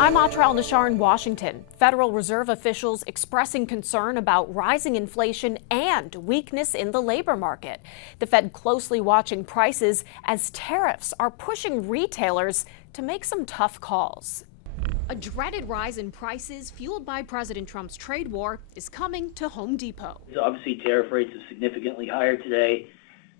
I'm Atra El-Nashar in Washington. Federal Reserve officials expressing concern about rising inflation and weakness in the labor market. The Fed closely watching prices as tariffs are pushing retailers to make some tough calls. A dreaded rise in prices fueled by President Trump's trade war is coming to Home Depot. Obviously, tariff rates are significantly higher today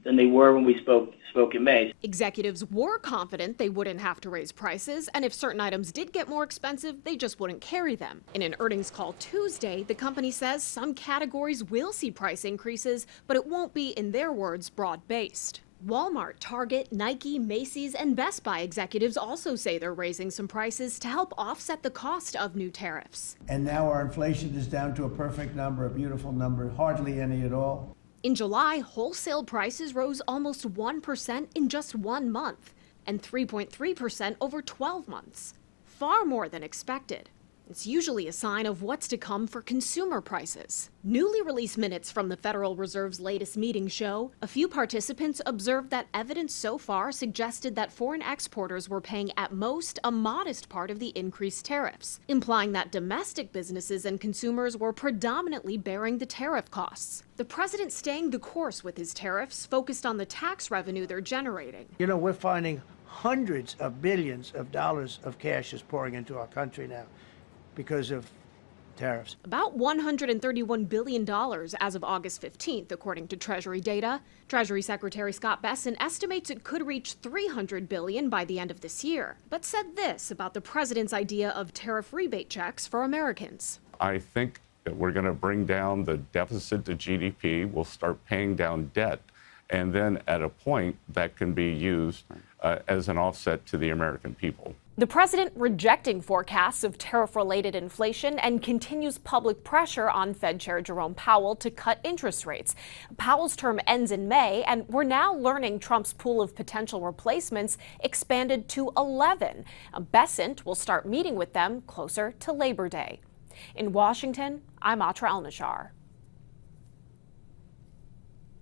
than they were when we spoke in May. Executives were confident they wouldn't have to raise prices, and if certain items did get more expensive, they just wouldn't carry them. In an earnings call Tuesday, the company says some categories will see price increases, but it won't be, in their words, broad-based. Walmart, Target, Nike, Macy's, and Best Buy executives also say they're raising some prices to help offset the cost of new tariffs. And now our inflation is down to a perfect number, a beautiful number, hardly any at all. In July, wholesale prices rose almost 1% in just 1 month and 3.3% over 12 months, far more than expected. It's usually a sign of what's to come for consumer prices. Newly released minutes from the Federal Reserve's latest meeting show a few participants observed that evidence so far suggested that foreign exporters were paying at most a modest part of the increased tariffs, implying that domestic businesses and consumers were predominantly bearing the tariff costs. The president staying the course with his tariffs, focused on the tax revenue they're generating. You know, we're finding hundreds of billions of dollars of cash is pouring into our country now because of tariffs. About $131 billion as of August 15th, according to Treasury data. Treasury Secretary Scott Bessent estimates it could reach $300 billion by the end of this year, but said this about the president's idea of tariff rebate checks for Americans. I think that we're going to bring down the deficit to GDP. We'll start paying down debt. And then at a point that can be used as an offset to the American people. The president rejecting forecasts of tariff-related inflation and continues public pressure on Fed Chair Jerome Powell to cut interest rates. Powell's term ends in May, and we're now learning Trump's pool of potential replacements expanded to 11. Bessent will start meeting with them closer to Labor Day. In Washington, I'm Atra El-Nashar.